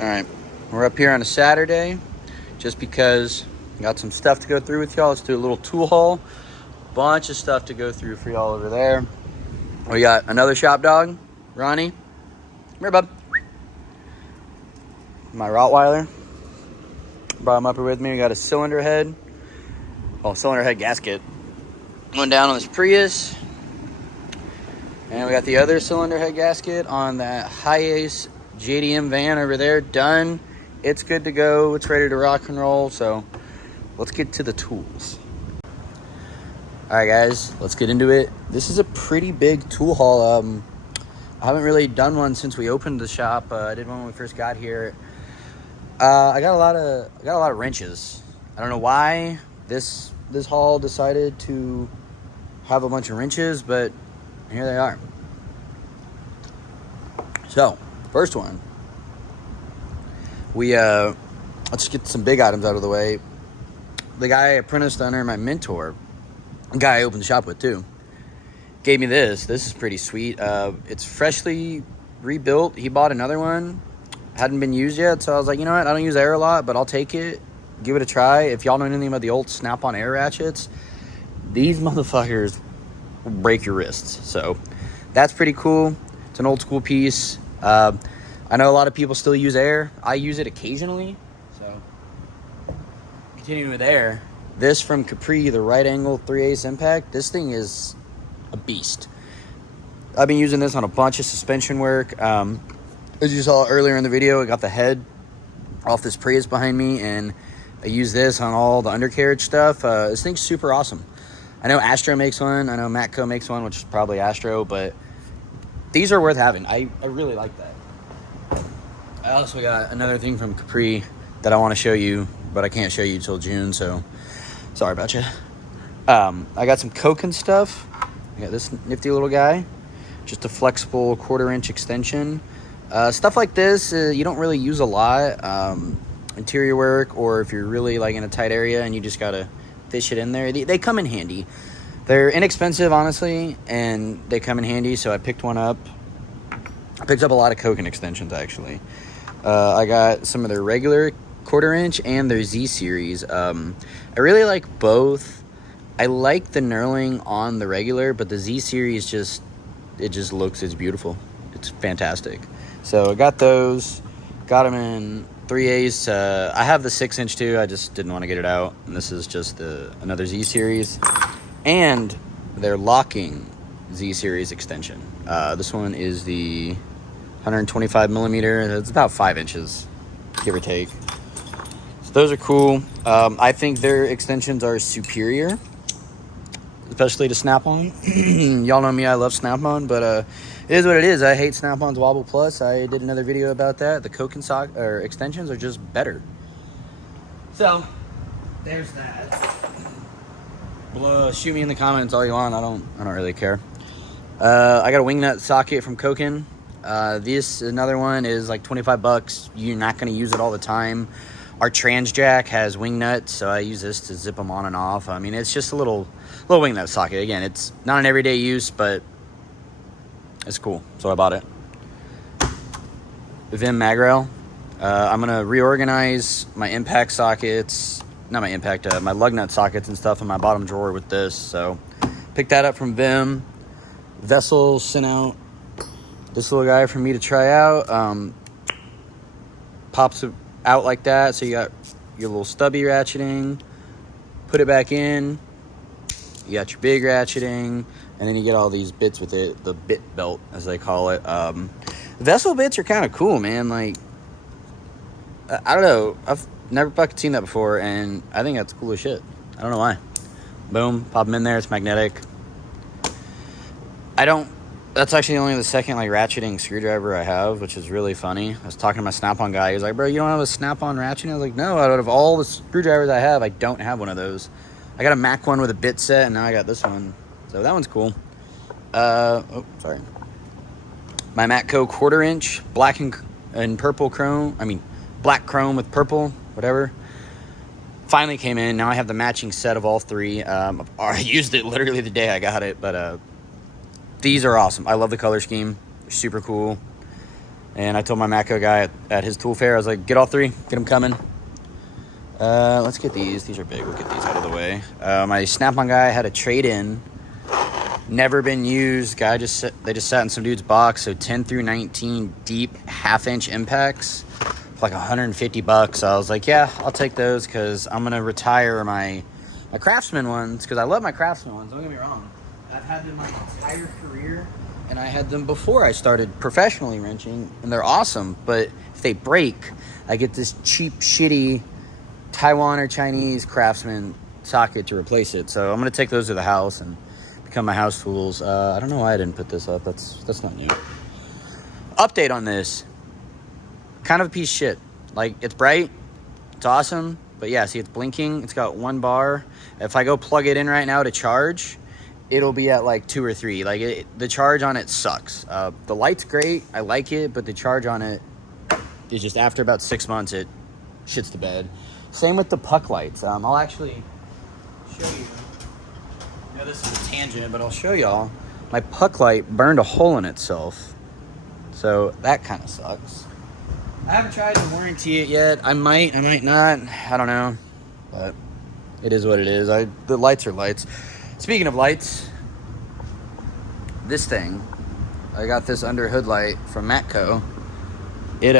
All right, we're up here on a Saturday just because I got some stuff to go through with y'all. Let's do a little tool haul. Bunch of stuff to go through for y'all over there. We got another shop dog, Ronnie. Come here, bub. My Rottweiler. Brought him up here with me. We got a cylinder head. Oh, cylinder head gasket. Going down on this Prius. And we got the other cylinder head gasket on that Hi-Ace JDM van over there. Done. It's good to go. It's ready to rock and roll. So let's get to the tools. All right, guys, let's get into it. This is a pretty big tool haul. I haven't really done one since we opened the shop. I did one when we first got here. I got a lot of wrenches. I don't know why this haul decided to have a bunch of wrenches, but here they are. So, first one. Let's get some big items out of the way. The guy I apprenticed under, my mentor, the guy I opened the shop with too, gave me this. This is pretty sweet. It's freshly rebuilt. He bought another one. Hadn't been used yet, so I was like, you know what? I don't use air a lot, but I'll take it. Give it a try. If y'all know anything about the old snap-on air ratchets, these motherfuckers will break your wrists. So that's pretty cool. It's an old school piece. I know a lot of people still use air. I use it occasionally. So continuing with air, this from Capri, the right angle 3/8 impact. This thing is a beast. I've been using this on a bunch of suspension work. As you saw earlier in the video, I got the head off this Prius behind me, and I use this on all the undercarriage stuff. This thing's super awesome. I know Astro makes one. I know Matco makes one, which is probably Astro, but these are worth having. I really like that. I also got another thing from Capri that I want to show you, but I can't show you till June, so sorry about you. I got some Coke and stuff. I got this nifty little guy, just a flexible 1/4-inch extension. Stuff like this, you don't really use a lot. Interior work, or if you're really like in a tight area and you just gotta fish it in there, they come in handy. They're inexpensive, honestly, and they come in handy, so I picked one up. I picked up a lot of Coke and extensions, actually. I got some of their regular 1/4-inch and their Z series. I really like both. I like the knurling on the regular, but the Z series it's beautiful. It's fantastic. So I got those, got them in 3/8. I have the 6-inch too. I just didn't want to get it out. And this is just another Z series, and their locking Z series extension. This one is the 125 millimeter. It's about 5 inches, give or take. So those are cool. I think their extensions are superior, especially to Snap-on. Y'all know me, I love Snap-on, but it is what it is. I hate Snap-on's Wobble Plus. I did another video about that. The Coke and extensions are just better. So there's that. Shoot me in the comments all you want. I don't really care. I got a wing nut socket from Koken. This another one is like $25. You're not going to use it all the time. Our trans jack has wing nuts, so I use this to zip them on and off. I mean, it's just a little wing nut socket. Again, it's not an everyday use, but it's cool, so I bought it. VIM mag rail. I'm gonna reorganize my impact sockets, not my impact, my lug nut sockets and stuff in my bottom drawer with this. So picked that up from VIM. Vessel sent out this little guy for me to try out. Pops it out like that, so you got your little stubby ratcheting. Put it back in. You got your big ratcheting, and then you get all these bits with it, the bit belt, as they call it. Vessel bits are kind of cool, man. Like, I don't know. I've never fucking seen that before, and I think that's cool as shit. I don't know why. Boom, pop them in there. It's magnetic. That's actually only the second, like, ratcheting screwdriver I have, which is really funny. I was talking to my Snap-on guy. He was like, bro, you don't have a Snap-on ratcheting? I was like, no, out of all the screwdrivers I have, I don't have one of those. I got a Mac one with a bit set, and now I got this one. So that one's cool. Oh, sorry. My Matco 1/4-inch, black and purple chrome. I mean, black chrome with purple, whatever. Finally came in. Now I have the matching set of all three. I used it literally the day I got it, but these are awesome. I love the color scheme. They're super cool. And I told my Matco guy at his tool fair, I was like, get all 3, get them coming. Let's get these. These are big. We'll get these out of the way. My Snap-on guy had a trade-in. Never been used. They just sat in some dude's box. So 10 through 19 deep 1/2-inch impacts for like $150. I was like, yeah, I'll take those because I'm going to retire my Craftsman ones because I love my Craftsman ones. Don't get me wrong. I've had them my entire career, and I had them before I started professionally wrenching, and they're awesome. But if they break, I get this cheap, shitty Taiwan or Chinese Craftsman socket to replace it. So I'm going to take those to the house and become my house tools. I don't know why I didn't put this up. That's not new. Update on this. Kind of a piece of shit. Like, it's bright. It's awesome. But yeah, see, it's blinking. It's got 1 bar. If I go plug it in right now to charge, it'll be at like 2 or 3. Like, the charge on it sucks. The light's great. I like it. But the charge on it is just, after about 6 months, it shits the bed. Same with the puck lights. I'll actually show you. Yeah, this is a tangent, but I'll show y'all. My puck light burned a hole in itself. So that kind of sucks. I haven't tried to warranty it yet. I might not. I don't know. But it is what it is. The lights are lights. Speaking of lights, this thing, I got this under hood light from Matco. It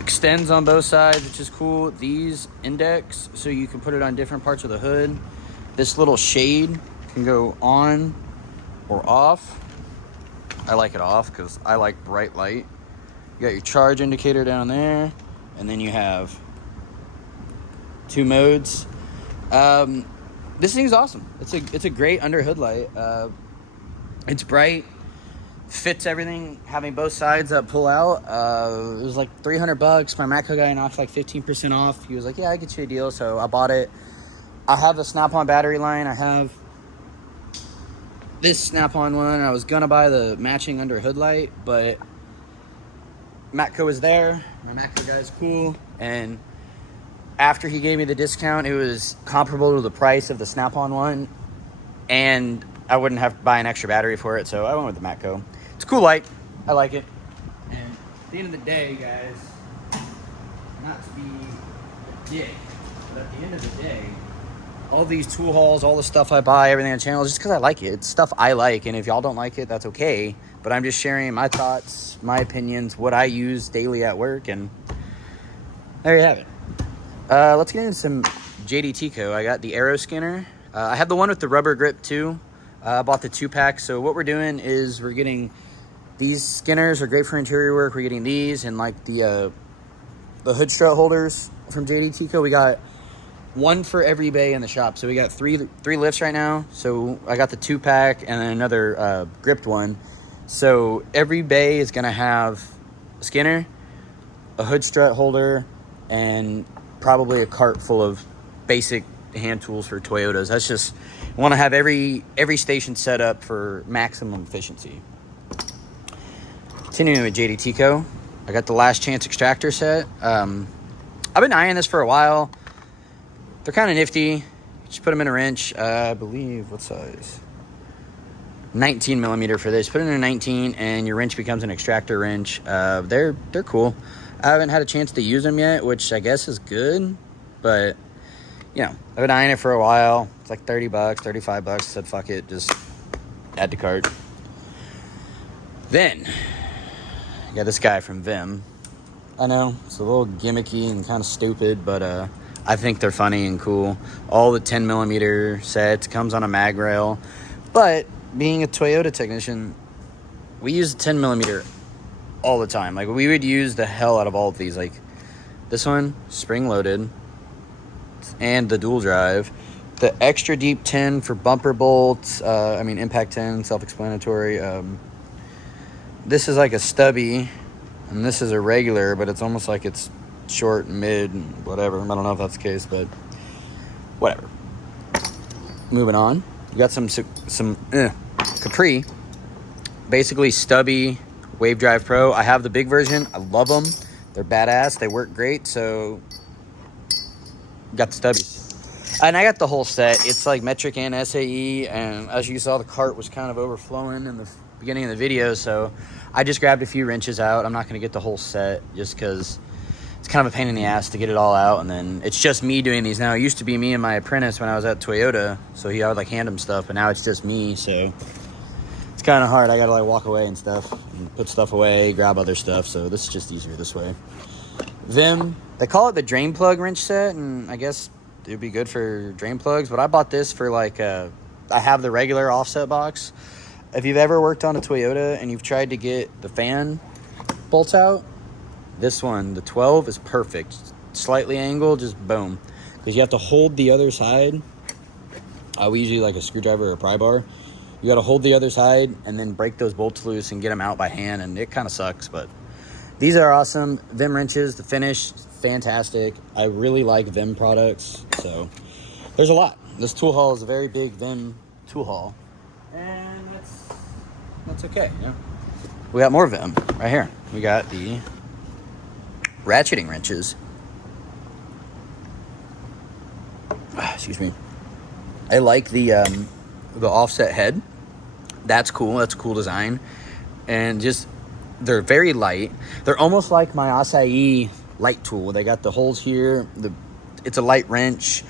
extends on both sides, which is cool. These index, so you can put it on different parts of the hood. This little shade can go on or off. I like it off because I like bright light. You got your charge indicator down there, and then you have 2 modes. This thing's awesome. It's a great under hood light. It's bright. Fits everything, having both sides that pull out. It was like $300. My Matco guy knocked like 15% off. He was like, yeah, I get you a deal. So I bought it. I have the Snap-on battery line. I have this Snap-on one. I was gonna buy the matching under hood light, but Matco was there. My Matco guy is cool. And after he gave me the discount, it was comparable to the price of the Snap-on one. And I wouldn't have to buy an extra battery for it. So I went with the Matco. It's a cool light. I like it. And at the end of the day, guys, not to be a dick, but at the end of the day, all these tool hauls, all the stuff I buy, everything on the channel, is just because I like it. It's stuff I like, and if y'all don't like it, that's okay. But I'm just sharing my thoughts, my opinions, what I use daily at work, and there you have it. Let's get into some JDTCo. I got the Aero Skinner. I have the one with the rubber grip too. I bought the 2-pack. So what we're doing is we're getting these skinners are great for interior work. We're getting these and like the hood strut holders from JDTCo. We got one for every bay in the shop. So we got three lifts right now. So I got the 2-pack and then another gripped one. So every bay is gonna have a skinner, a hood strut holder, and probably a cart full of basic hand tools for Toyotas. That's just, I want to have every station set up for maximum efficiency. Continuing with JDTCo, I got the Last Chance extractor set. I've been eyeing this for a while. They're kind of nifty. Just put them in a wrench. I believe, what size? 19 millimeter for this. Put it in a 19 and your wrench becomes an extractor wrench. They're cool. I haven't had a chance to use them yet, which I guess is good, but you know, I've been eyeing it for a while. It's like $30, $35. I said, fuck it, just add to cart. Then, I got this guy from VIM. I know, it's a little gimmicky and kind of stupid, but I think they're funny and cool. All the 10 millimeter sets, comes on a mag rail. But being a Toyota technician, we use 10 millimeter all the time. Like, we would use the hell out of all of these. Like, this one, spring loaded, and the dual drive. The extra deep 10 for bumper bolts. Impact 10, self-explanatory. This is like a stubby, and this is a regular, but it's almost like it's short, mid, and whatever. I don't know if that's the case, but whatever. Moving on. We got some Capri. Basically stubby Wave Drive Pro. I have the big version. I love them. They're badass. They work great, so got the stubbies. And I got the whole set. It's like metric and SAE, and as you saw, the cart was kind of overflowing in the beginning of the video, so I just grabbed a few wrenches out. I'm not going to get the whole set just because it's kind of a pain in the ass to get it all out, and then it's just me doing these now. It used to be me and my apprentice when I was at Toyota, so I would like hand him stuff, but now it's just me, so it's kind of hard. I got to like walk away and stuff, and put stuff away, grab other stuff, so this is just easier this way. VIM, they call it the drain plug wrench set, and I guess it would be good for drain plugs, but I bought this for like, I have the regular offset box. If you've ever worked on a Toyota and you've tried to get the fan bolts out, this one, the 12, is perfect. Slightly angled, just boom. Because you have to hold the other side. We usually like a screwdriver or a pry bar. You got to hold the other side and then break those bolts loose and get them out by hand, and it kind of sucks, but these are awesome. VIM wrenches, the finish, fantastic. I really like VIM products, so there's a lot. This tool haul is a very big VIM tool haul, and that's okay. Yeah, we got more VIM right here. We got the ratcheting wrenches. Excuse me. I like the offset head. That's cool. That's a cool design, and just they're very light. They're almost like my Acai light tool. They got the holes here. It's a light wrench.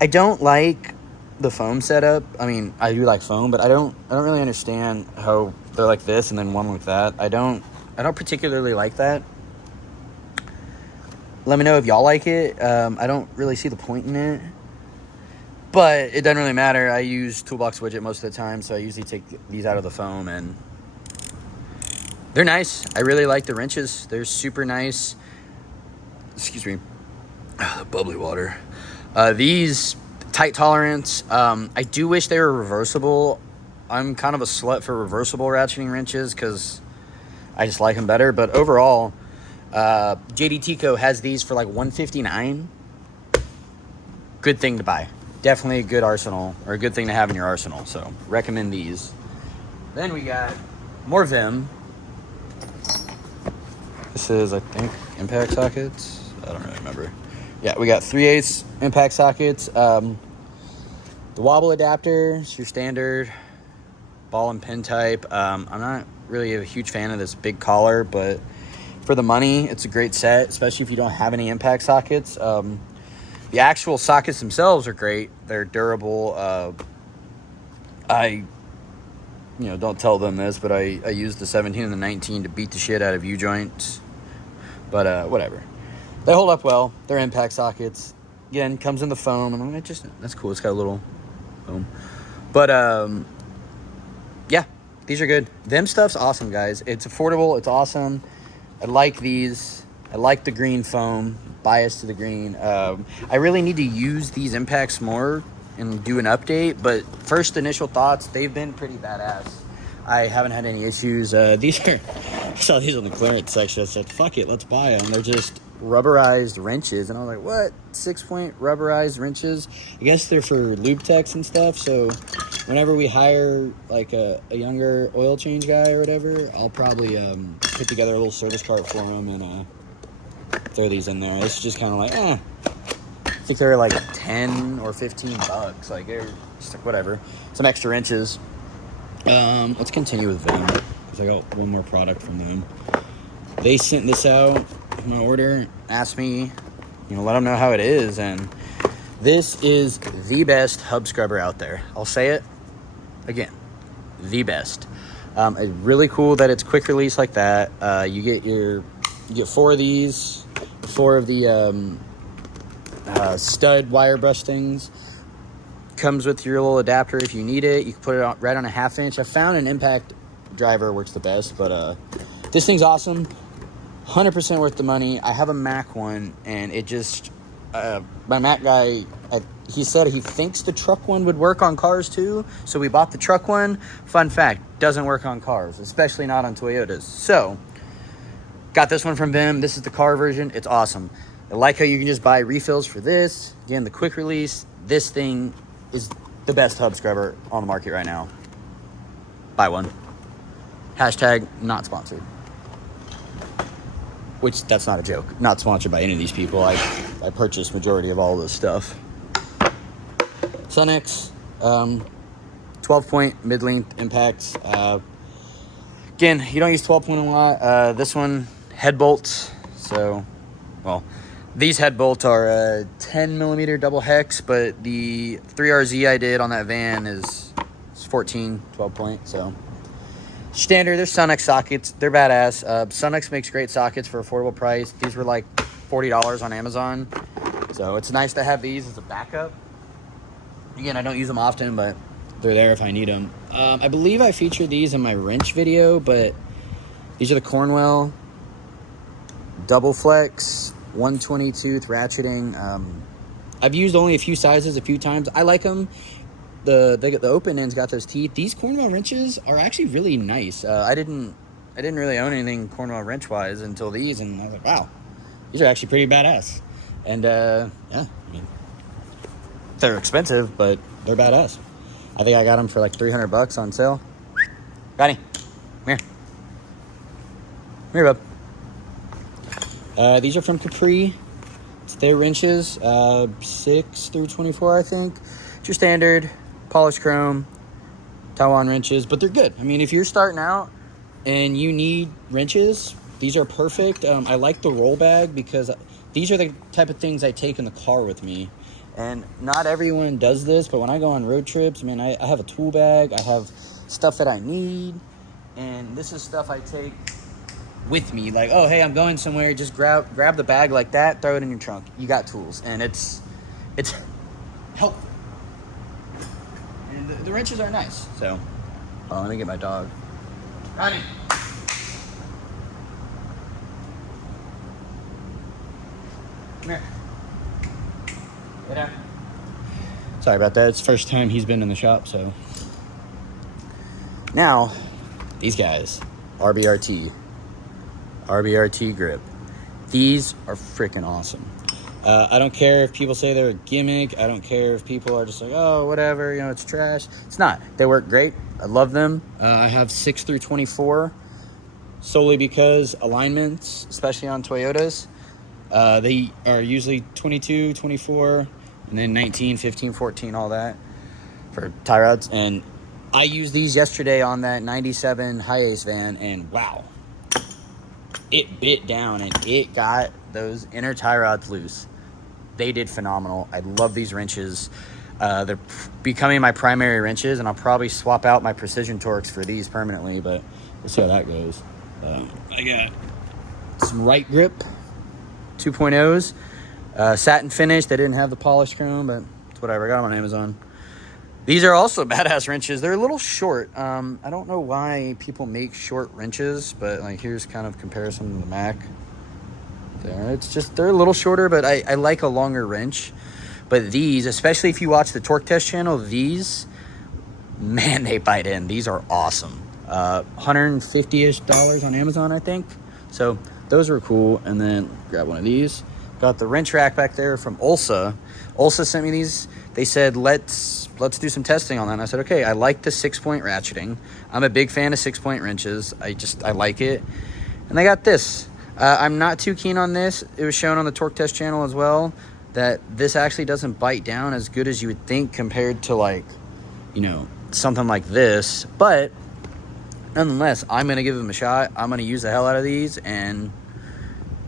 I don't like the foam setup. I mean, I do like foam, but I don't really understand how they're like this and then one like that. I don't particularly like that. Let me know if y'all like it. I don't really see the point in it, but it doesn't really matter. I use Toolbox Widget most of the time, so I usually take these out of the foam, and they're nice. I really like the wrenches. They're super nice. Excuse me. The bubbly water. These tight tolerance. I do wish they were reversible. I'm kind of a slut for reversible ratcheting wrenches because I just like them better. But overall, JDTCo has these for like $159. Good thing to buy. Definitely a good arsenal, or a good thing to have in your arsenal. So recommend these. Then we got more VIM. This is, I think, impact sockets. I don't really remember. Yeah, we got 3/8 impact sockets. The wobble adapter is your standard ball and pin type. I'm not really a huge fan of this big collar, but for the money, it's a great set, especially if you don't have any impact sockets. The actual sockets themselves are great. They're durable. Don't tell them this, but I used the 17 and the 19 to beat the shit out of U-joints. But whatever. They hold up well. They're impact sockets. Again, comes in the foam. And that's cool. It's got a little foam. But yeah, these are good. Them stuff's awesome, guys. It's affordable. It's awesome. I like these. I like the green foam. Bias to the green. I really need to use these impacts more and do an update, but first initial thoughts, they've been pretty badass. I haven't had any issues. These are, I saw these on the clearance section. I said, fuck it, let's buy them. They're just rubberized wrenches, and I was like, what? 6-point rubberized wrenches? I guess they're for lube techs and stuff, so whenever we hire like a younger oil change guy or whatever, I'll probably put together a little service cart for him and throw these in there. It's just kind of like, I think they're like 10 or 15 bucks. Like, they're just like whatever. Some extra wrenches. Let's continue with VIM because I got one more product from them. They sent this out in my order, asked me, let them know how it is, and this is the best hub scrubber out there. I'll say it again, the best. It's really cool that it's quick release like that. You get 4 of these, 4 of the stud wire brush things. Comes with your little adapter if you need it. You can put it on, right on a 1/2 inch. I found an impact driver works the best, but this thing's awesome. 100% worth the money. I have a Mac one, and it just my Mac guy, he said he thinks the truck one would work on cars too, so we bought the truck one. Fun fact, doesn't work on cars, especially not on Toyotas. So got this one from VIM. This is the car version. It's awesome. I like how you can just buy refills for this. Again, the quick release. This thing is the best hub scrubber on the market right now. Buy one. Hashtag not sponsored. Which, that's not a joke. Not sponsored by any of these people. I purchased majority of all this stuff. Sunex, 12-point mid-length impacts. Again, you don't use 12-point a lot. This one, head bolts. So, well, these head bolts are 10 millimeter double hex, but the 3RZ I did on that van is 14, 12-point. So, standard. They're Sunex sockets. They're badass. Sunex makes great sockets for affordable price. These were like $40 on Amazon. So, it's nice to have these as a backup. Again, I don't use them often, but they're there if I need them. I believe I featured these in my wrench video, but these are the Cornwell double flex 120 tooth ratcheting. I've used only a few sizes a few times. I like them. The open ends got those teeth. These Cornwell wrenches are actually really nice. I didn't really own anything Cornwell wrench wise until these, and I was like, wow, these are actually pretty badass. And yeah, I mean, they're expensive, but they're badass. I think I got them for like $300 on sale. Ronnie, come here. Come here, bub. These are from Capri. It's their wrenches, 6 through 24, I think. It's your standard polished chrome Taiwan wrenches, but they're good. I mean, if you're starting out and you need wrenches, these are perfect. I like the roll bag because these are the type of things I take in the car with me. And not everyone does this, but when I go on road trips, man, I have a tool bag. I have stuff that I need, and this is stuff I take with me. Like, oh, hey, I'm going somewhere. Just grab the bag like that, throw it in your trunk. You got tools, and it's helpful. And the wrenches are nice. So, let me get my dog. Ronnie. Come here. Get out. Sorry about that. It's the first time he's been in the shop, so. Now, these guys, RBRT grip. These are freaking awesome. I don't care if people say they're a gimmick. I don't care if people are just like, oh, whatever, you know, it's trash. It's not. They work great. I love them. I have 6 through 24 solely because alignments, especially on Toyotas, they are usually 22, 24, and then 19, 15, 14, all that for tie rods. And I used these yesterday on that 97 Hi-Ace van, and wow, it bit down and it got those inner tie rods loose. They did phenomenal. I love these wrenches. They're becoming my primary wrenches, and I'll probably swap out my Precision Torques for these permanently, but we'll see how that goes. I got some right grip 2.0s, satin finish. They didn't have the polished chrome, but it's whatever. I got them on Amazon. These are also badass wrenches. They're a little short. I don't know why people make short wrenches, but like here's kind of comparison to the Mac. There, it's just they're a little shorter, but I like a longer wrench. But these, especially if you watch the Torque Test channel, these, man, they bite in. These are awesome. $150-ish on Amazon, I think. So those were cool. And then grab one of these. Got the wrench rack back there from Ulsa. Ulsa sent me these. They said, let's do some testing on that. And I said, okay, I like the 6-point ratcheting. I'm a big fan of 6-point wrenches. I like it. And I got this. I'm not too keen on this. It was shown on the Torque Test channel as well that this actually doesn't bite down as good as you would think compared to, like, you know, something like this. But nonetheless, I'm going to give them a shot. I'm going to use the hell out of these. And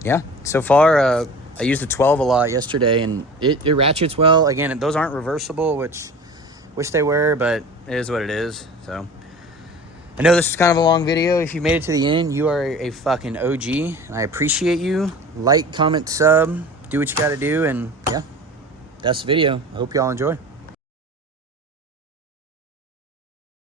yeah, so far, I used the 12 a lot yesterday, and it ratchets well. Again, those aren't reversible, which wish they were, but it is what it is. So I know this is kind of a long video. If you made it to the end, you are a fucking OG, and I appreciate you. Like, comment, sub, do what you got to do, and yeah, that's the video. I hope y'all enjoy.